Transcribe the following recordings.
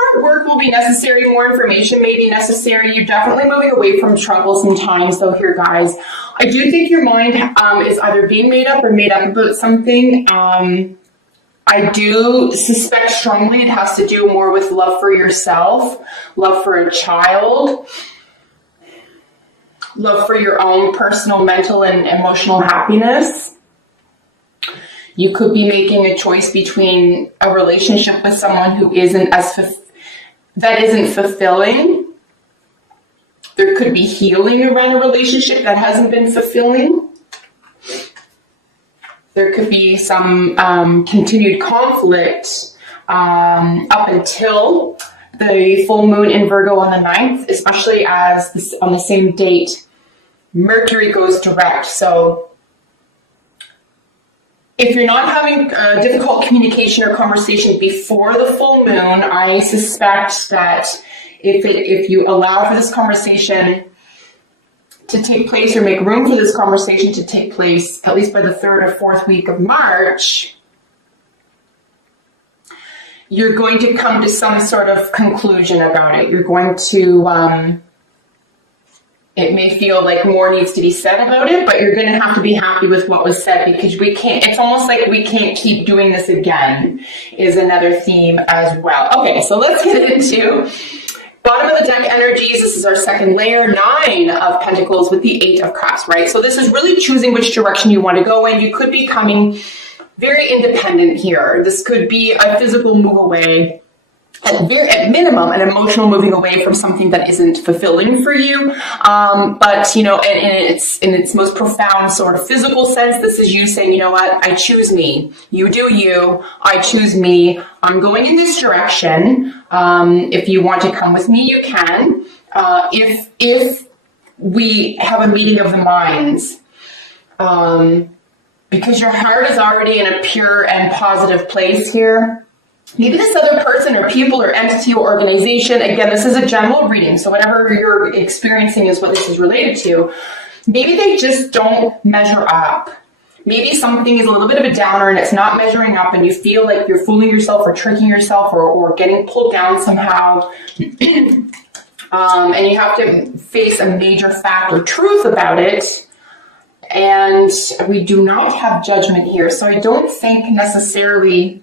Hard work will be necessary. More information may be necessary. You're definitely moving away from troublesome times, though, here, guys. I do think your mind is either being made up or made up about something. I do suspect strongly it has to do more with love for yourself, love for a child, love for your own personal, mental, and emotional happiness. You could be making a choice between a relationship with someone who isn't fulfilling. There could be healing around a relationship that hasn't been fulfilling. There could be some continued conflict up until the full moon in Virgo on the 9th, especially as on the same date, Mercury goes direct. So if you're not having difficult communication or conversation before the full moon, I suspect that if you allow for this conversation to take place or make room for this conversation to take place, at least by the 3rd or 4th week of March, you're going to come to some sort of conclusion about it. You're going to, it may feel like more needs to be said about it, but you're going to have to be happy with what was said, because we can't, it's almost like we can't keep doing this again, is another theme as well. Okay, so let's get into bottom of the deck energies. This is our second layer, 9 of Pentacles with the 8 of Cups, right? So this is really choosing which direction you want to go in. You could be coming very independent here. This could be a physical move away, at minimum, an emotional moving away from something that isn't fulfilling for you. But, you know, in its most profound sort of physical sense, this is you saying, you know what, I choose me. You do you. I choose me. I'm going in this direction. If you want to come with me, you can. If we have a meeting of the minds, because your heart is already in a pure and positive place here. Maybe this other person or people or entity or organization, again, this is a general reading, so whatever you're experiencing is what this is related to. Maybe they just don't measure up. Maybe something is a little bit of a downer and it's not measuring up, and you feel like you're fooling yourself or tricking yourself or getting pulled down somehow. And you have to face a major fact or truth about it. And we do not have judgment here, so I don't think necessarily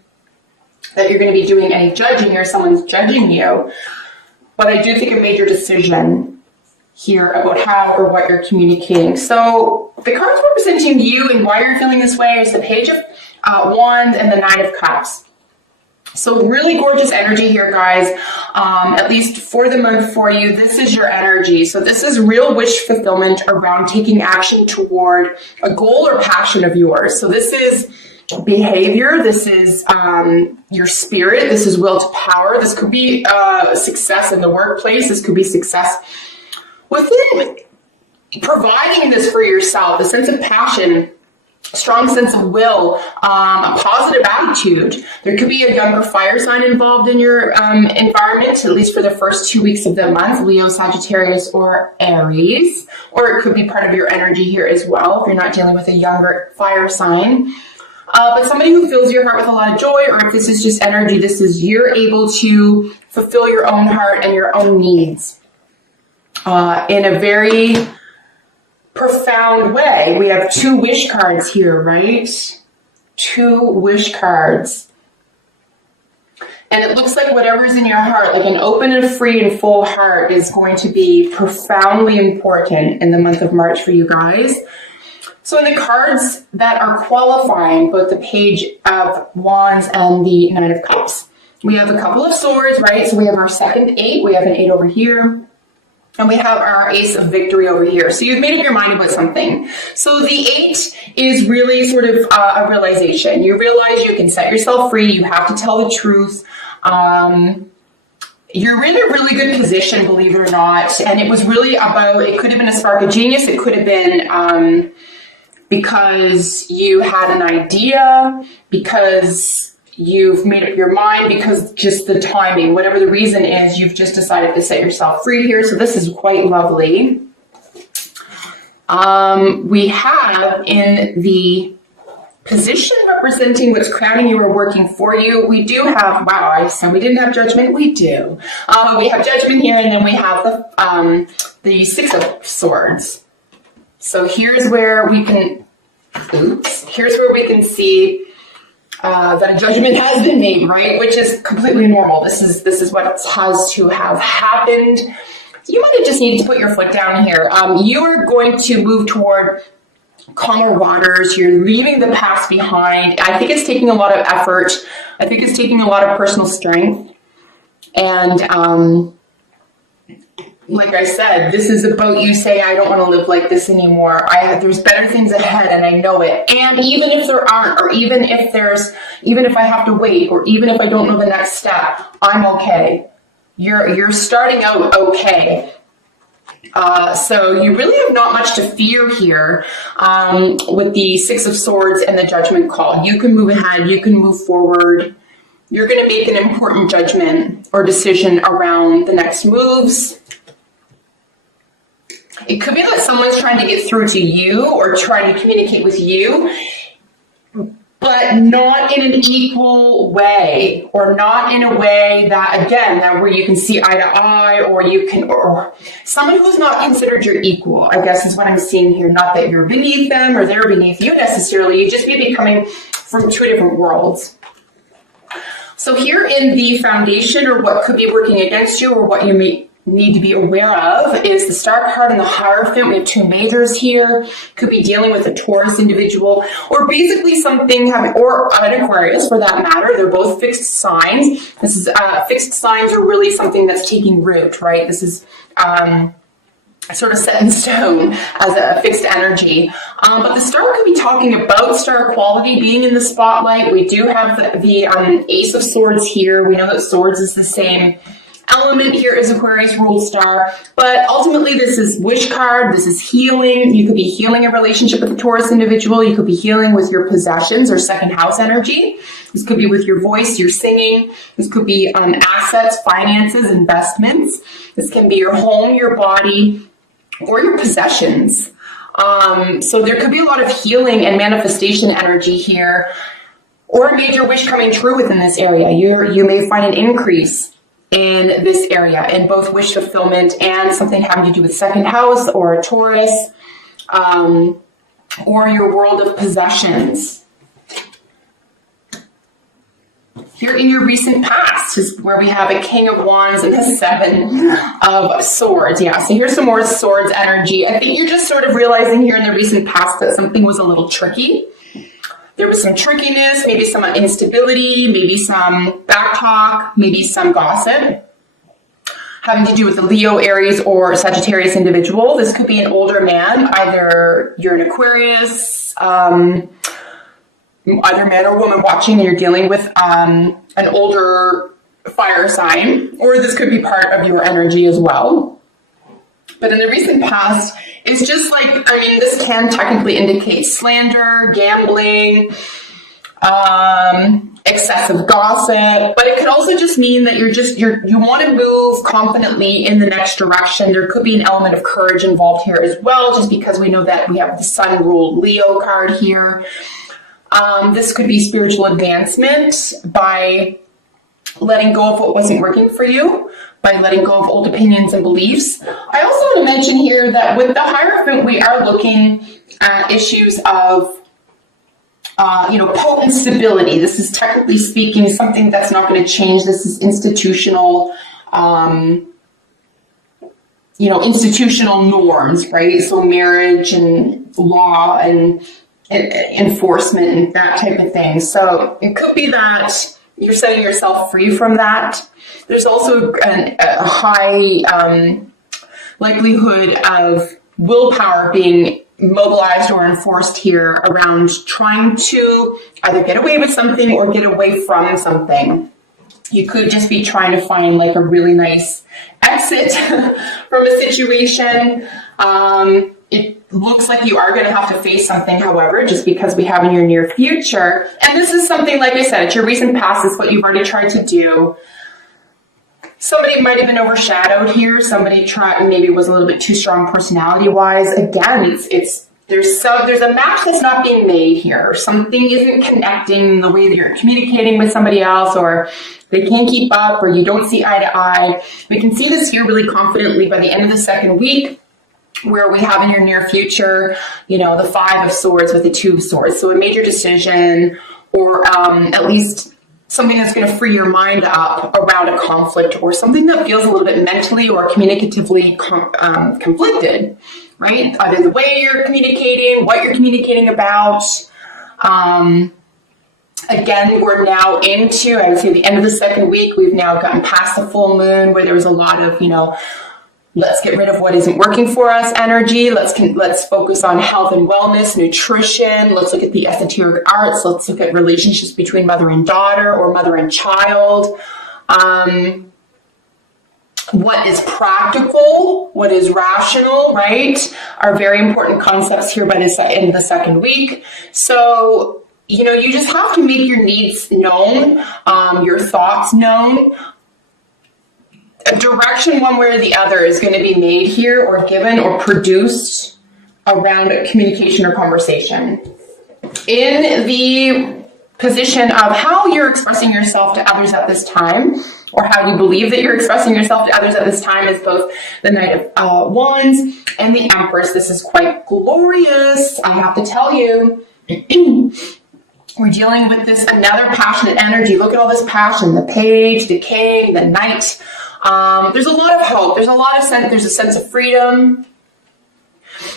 that you're going to be doing any judging or someone's judging you. But I do think a major decision here about how or what you're communicating. So the cards representing you and why you're feeling this way is the Page of Wands and the 9 of Cups. So really gorgeous energy here, guys. At least for the month for you, this is your energy. So this is real wish fulfillment around taking action toward a goal or passion of yours. So this is behavior, this is your spirit, this is will to power, this could be success in the workplace, this could be success within providing this for yourself, a sense of passion, strong sense of will, a positive attitude. There could be a younger fire sign involved in your environment, at least for the first 2 weeks of the month, Leo, Sagittarius, or Aries, or it could be part of your energy here as well if you're not dealing with a younger fire sign. But somebody who fills your heart with a lot of joy, or if this is just energy, this is you're able to fulfill your own heart and your own needs in a very profound way. We have 2 wish cards here, right? 2 wish cards. And it looks like whatever's in your heart, like an open and free and full heart, is going to be profoundly important in the month of March for you guys. So in the cards that are qualifying, both the Page of Wands and the 9 of Cups, we have a couple of swords, right? So we have our second 8, we have an 8 over here, and we have our Ace of Victory over here. So you've made up your mind about something. So the 8 is really sort of a realization. You realize you can set yourself free, you have to tell the truth. You're in a really good position, believe it or not. And it was really about, it could have been a spark of genius, it could have been because you had an idea, because you've made up your mind, because just the timing, whatever the reason is, you've just decided to set yourself free here. So this is quite lovely. We have in the position representing what's crowning you or working for you. We do have, wow, I said we didn't have Judgment. We do. We have Judgment here, and then we have the Six of Swords. So here's where we can, here's where we can see that a judgment has been made, right? Which is completely normal. This is what has to have happened. You might have just needed to put your foot down here. You are going to move toward calmer waters. You're leaving the past behind. I think it's taking a lot of effort. I think it's taking a lot of personal strength. And like I said, this is about you saying, I don't want to live like this anymore. There's better things ahead, and I know it. And even if there aren't, or even if I have to wait, or even if I don't know the next step, I'm okay. You're starting out okay. So you really have not much to fear here with the Six of Swords and the Judgment call. You can move ahead. You can move forward. You're going to make an important judgment or decision around the next moves. It could be that someone's trying to get through to you or trying to communicate with you, but not in an equal way, or not in a way that, again, that where you can see eye to eye, or someone who's not considered your equal, I guess is what I'm seeing here. Not that you're beneath them or they're beneath you necessarily. You just may be coming from two different worlds. So here in the foundation, or what could be working against you, or what you may need to be aware of, is the Star card and the Hierophant. We have two majors here. Could be dealing with a Taurus individual, or basically something or an Aquarius for that matter. They're both fixed signs. This is fixed signs are really something that's taking root, right? This is sort of set in stone as a fixed energy. But the Star could be talking about star quality being in the spotlight. We do have the Ace of Swords here. We know that swords is the same element here as Aquarius ruled star, but ultimately this is wish card. This is healing. You could be healing a relationship with a Taurus individual. You could be healing with your possessions or second house energy. This could be with your voice, your singing. This could be assets, finances, investments. This can be your home, your body, or your possessions. So there could be a lot of healing and manifestation energy here, or a major wish coming true within this area. You may find an increase in this area, in both wish fulfillment and something having to do with second house or a Taurus, or your world of possessions. Here in your recent past is where we have a King of Wands and the Seven of Swords. Yeah, so here's some more swords energy. I think you're just sort of realizing here in the recent past that something was a little tricky. There was some trickiness, maybe some instability, maybe some back talk, maybe some gossip having to do with the Leo, Aries, or Sagittarius individual. This could be an older man. Either you're an Aquarius, either man or woman watching, and you're dealing with an older fire sign, or this could be part of your energy as well. But in the recent past, it's just like, I mean, this can technically indicate slander, gambling, excessive gossip, but it could also just mean that you want to move confidently in the next direction. There could be an element of courage involved here as well, just because we know that we have the Sun ruled Leo card here. This could be spiritual advancement by letting go of what wasn't working for you, by letting go of old opinions and beliefs. I also want to mention here that with the Hierophant, we are looking at issues of, potent stability. This is technically speaking something that's not going to change. This is institutional, institutional norms, right? So marriage and law and enforcement and that type of thing. So it could be that you're setting yourself free from that. There's also a high likelihood of willpower being mobilized or enforced here around trying to either get away with something or get away from something. You could just be trying to find like a really nice exit from a situation. It looks like you are going to have to face something, however, just because we have in your near future. And this is something, like I said, it's your recent past. It's what you've already tried to do. Somebody might have been overshadowed here. Somebody maybe was a little bit too strong personality-wise. Again, it's there's a match that's not being made here. Something isn't connecting the way that you're communicating with somebody else, or they can't keep up, or you don't see eye to eye. We can see this here really confidently by the end of the second week, where we have in your near future, you know, the 5 of Swords with the 2 of Swords. So a major decision, or at least something that's going to free your mind up around a conflict, or something that feels a little bit mentally or communicatively conflicted, right? Either the way you're communicating, what you're communicating about. Again, we're now into, I would say, the end of the second week. We've now gotten past the full moon, where there was a lot of, you know, let's get rid of what isn't working for us energy. Let's focus on health and wellness, nutrition. Let's look at the esoteric arts. Let's look at relationships between mother and daughter, or mother and child. What is practical, what is rational, right, are very important concepts here by the end of the second week. So, you know, you just have to make your needs known, your thoughts known. A direction one way or the other is going to be made here, or given, or produced around a communication or conversation. In the position of how you're expressing yourself to others at this time, or how you believe that you're expressing yourself to others at this time, is both the Knight of Wands and the Empress. This is quite glorious, I have to tell you. We're dealing with this, another passionate energy. Look at all this passion, the Page, the King, the Knight. There's a lot of hope. There's a lot of there's a sense of freedom.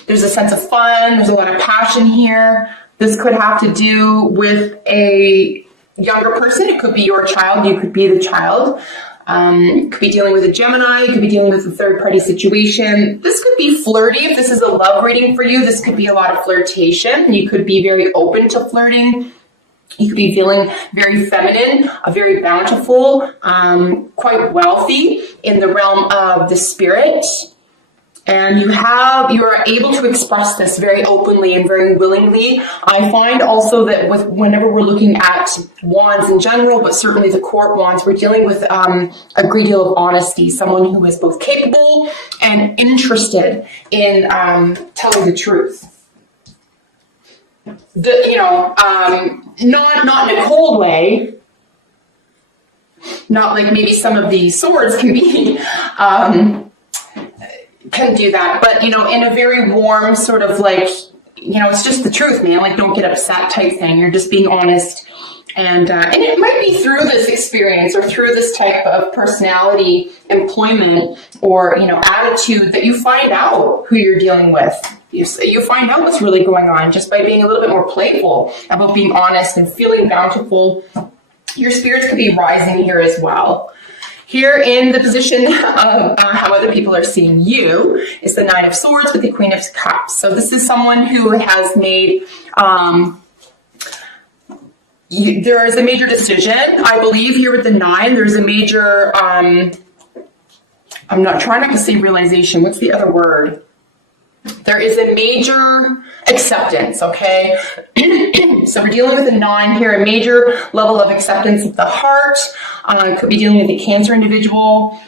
There's a sense of fun. There's a lot of passion here. This could have to do with a younger person. It could be your child. You could be the child. It could be dealing with a Gemini. It could be dealing with a third-party situation. This could be flirty. If this is a love reading for you, this could be a lot of flirtation. You could be very open to flirting. You could be feeling very feminine, very bountiful, quite wealthy in the realm of the spirit. And you are able to express this very openly and very willingly. I find also that whenever we're looking at wands in general, but certainly the court wands, we're dealing with a great deal of honesty, someone who is both capable and interested in telling the truth. Not in a cold way, not like maybe some of the swords can be, can do that, but, you know, in a very warm sort of like, you know, it's just the truth, man, like don't get upset type thing. You're just being honest. And it might be through this experience or through this type of personality, employment, or, you know, attitude that you find out who you're dealing with. You find out what's really going on just by being a little bit more playful about being honest and feeling bountiful. Your spirits could be rising here as well. Here in the position of how other people are seeing you is the Nine of Swords with the Queen of Cups. So this is someone who has made, there is a major decision. I believe here with the 9, there's a major, I'm not trying not to say realization. What's the other word? There is a major acceptance, okay? So we're dealing with a 9 here, a major level of acceptance of the heart. Could be dealing with a Cancer individual,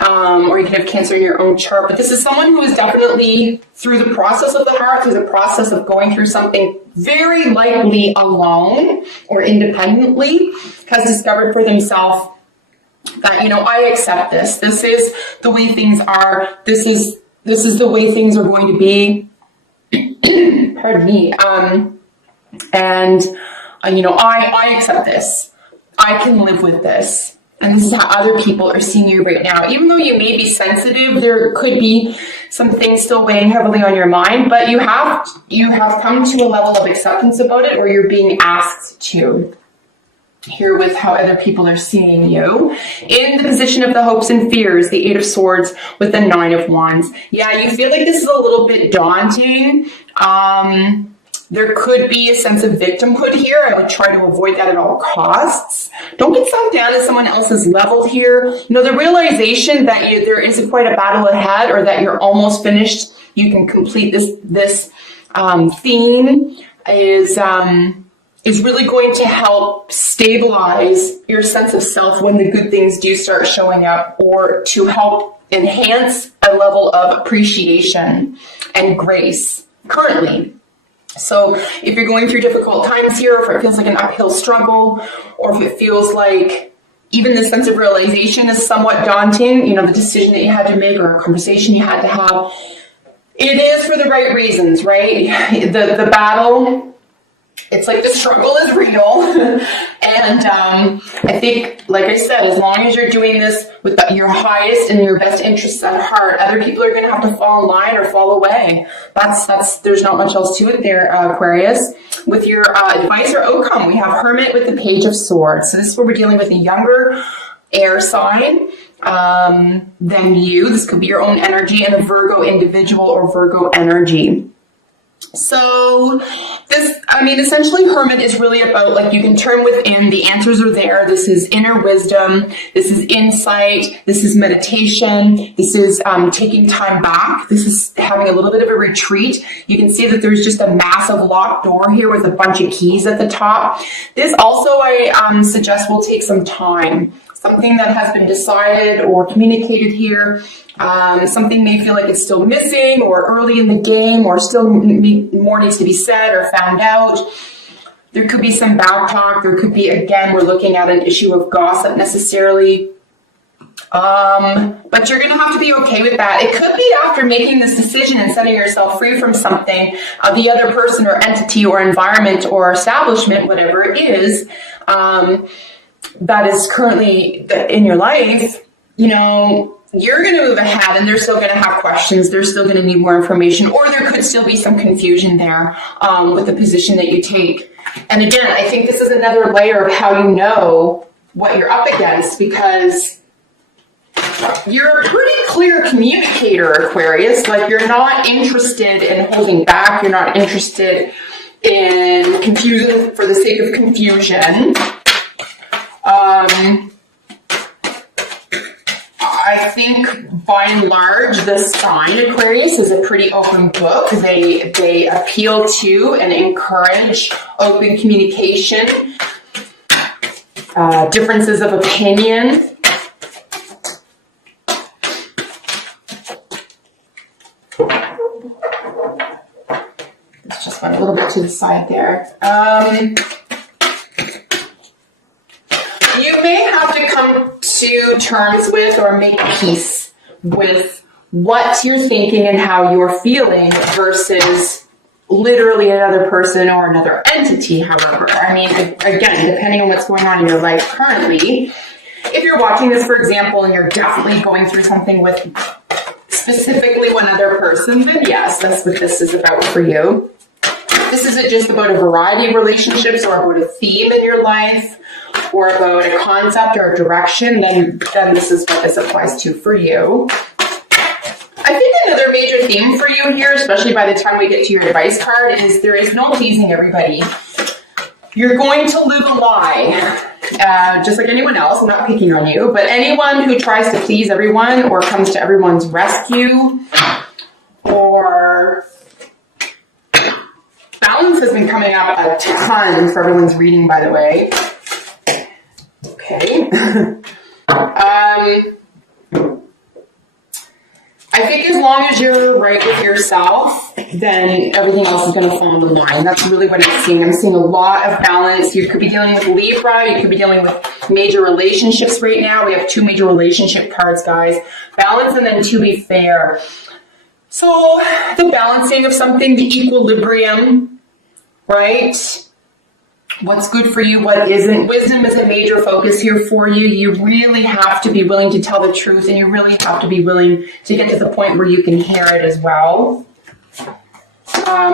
or you could have Cancer in your own chart. But this is someone who is definitely, through the process of the heart, through the process of going through something very likely alone or independently, has discovered for themselves that, you know, I accept this. This is the way things are. This is the way things are going to be. Pardon me. You know, I accept this. I can live with this. And this is how other people are seeing you right now. Even though you may be sensitive, there could be some things still weighing heavily on your mind, but you have come to a level of acceptance about it, or you're being asked to. Here with how other people are seeing you. In the position of the hopes and fears, the 8 of Swords with the 9 of Wands. Yeah, you feel like this is a little bit daunting. There could be a sense of victimhood here. I would try to avoid that at all costs. Don't get sunk down at someone else's level here. You know, the realization that there is quite a battle ahead, or that you're almost finished, you can complete this theme is really going to help stabilize your sense of self when the good things do start showing up, or to help enhance a level of appreciation and grace currently. So if you're going through difficult times here, or if it feels like an uphill struggle, or if it feels like even the sense of realization is somewhat daunting, you know, the decision that you had to make or a conversation you had to have, it is for the right reasons, right? The battle, it's like the struggle is real. And I think, like I said, as long as you're doing this with your highest and your best interests at heart, other people are going to have to fall in line or fall away. There's not much else to it there, Aquarius. With your advice or outcome, we have Hermit with the Page of Swords. So this is where we're dealing with a younger air sign than you. This could be your own energy, and a Virgo individual or Virgo energy. So this, I mean, essentially Hermit is really about, like, you can turn within, the answers are there. This is inner wisdom. This is insight. This is meditation. This is taking time back. This is having a little bit of a retreat. You can see that there's just a massive locked door here with a bunch of keys at the top. This also, I suggest, will take some time. Something that has been decided or communicated here. Something may feel like it's still missing or early in the game, or still more needs to be said or found out. There could be some back talk. There could be, again, we're looking at an issue of gossip necessarily. But you're going to have to be okay with that. It could be after making this decision and setting yourself free from something, the other person or entity or environment or establishment, whatever it is, that is currently in your life, you know, you're going to move ahead, and they're still going to have questions. They're still going to need more information, or there could still be some confusion there with the position that you take. And again, I think this is another layer of how you know what you're up against, because you're a pretty clear communicator, Aquarius. Like, you're not interested in holding back. You're not interested in confusion for the sake of confusion. I think by and large, this sign, Aquarius, is a pretty open book. They appeal to and encourage open communication, differences of opinion. This just went a little bit to the side there. You may have to come to terms with or make peace with what you're thinking and how you're feeling versus literally another person or another entity, however. I mean, again, depending on what's going on in your life currently, if you're watching this, for example, and you're definitely going through something with specifically one other person, then yes, that's what this is about for you. This isn't just about a variety of relationships or about a theme in your life, or about a concept or a direction, then this is what this applies to for you. I think another major theme for you here, especially by the time we get to your advice card, is there is no pleasing everybody. You're going to live a lie, just like anyone else. I'm not picking on you, but anyone who tries to please everyone or comes to everyone's rescue, or balance has been coming up a ton for everyone's reading, by the way. Okay. I think as long as you're right with yourself, then everything else is going to fall in line. That's really what I'm seeing. I'm seeing a lot of balance. You could be dealing with Libra. You could be dealing with major relationships right now. We have 2 major relationship cards, guys. Balance, and then to be fair. So the balancing of something, the equilibrium, right? What's good for you, what isn't. Wisdom is a major focus here for you. You really have to be willing to tell the truth, and you really have to be willing to get to the point where you can hear it as well.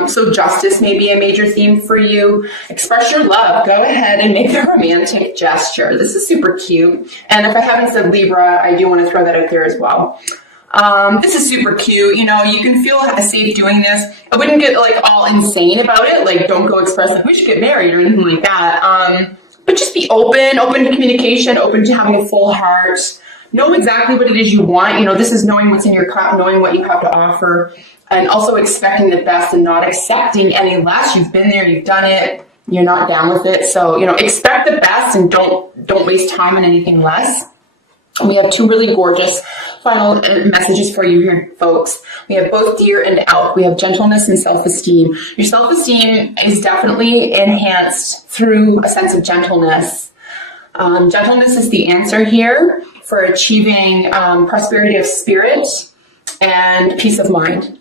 So justice may be a major theme for you. Express your love. Go ahead and make the romantic gesture. This is super cute. And if I haven't said Libra, I do want to throw that out there as well. This is super cute. You know, you can feel safe doing this. I wouldn't get like all insane about it. Like, don't go express like we should get married or anything like that. But just be open to communication, open to having a full heart. Know exactly what it is you want. You know, this is knowing what's in your cup, knowing what you have to offer, and also expecting the best and not accepting any less. You've been there, you've done it, you're not down with it. So, you know, expect the best and don't waste time on anything less. We have 2 really gorgeous final messages for you here, folks. We have both Deer and Elk. We have gentleness and self-esteem. Your self-esteem is definitely enhanced through a sense of gentleness. Gentleness is the answer here for achieving prosperity of spirit and peace of mind.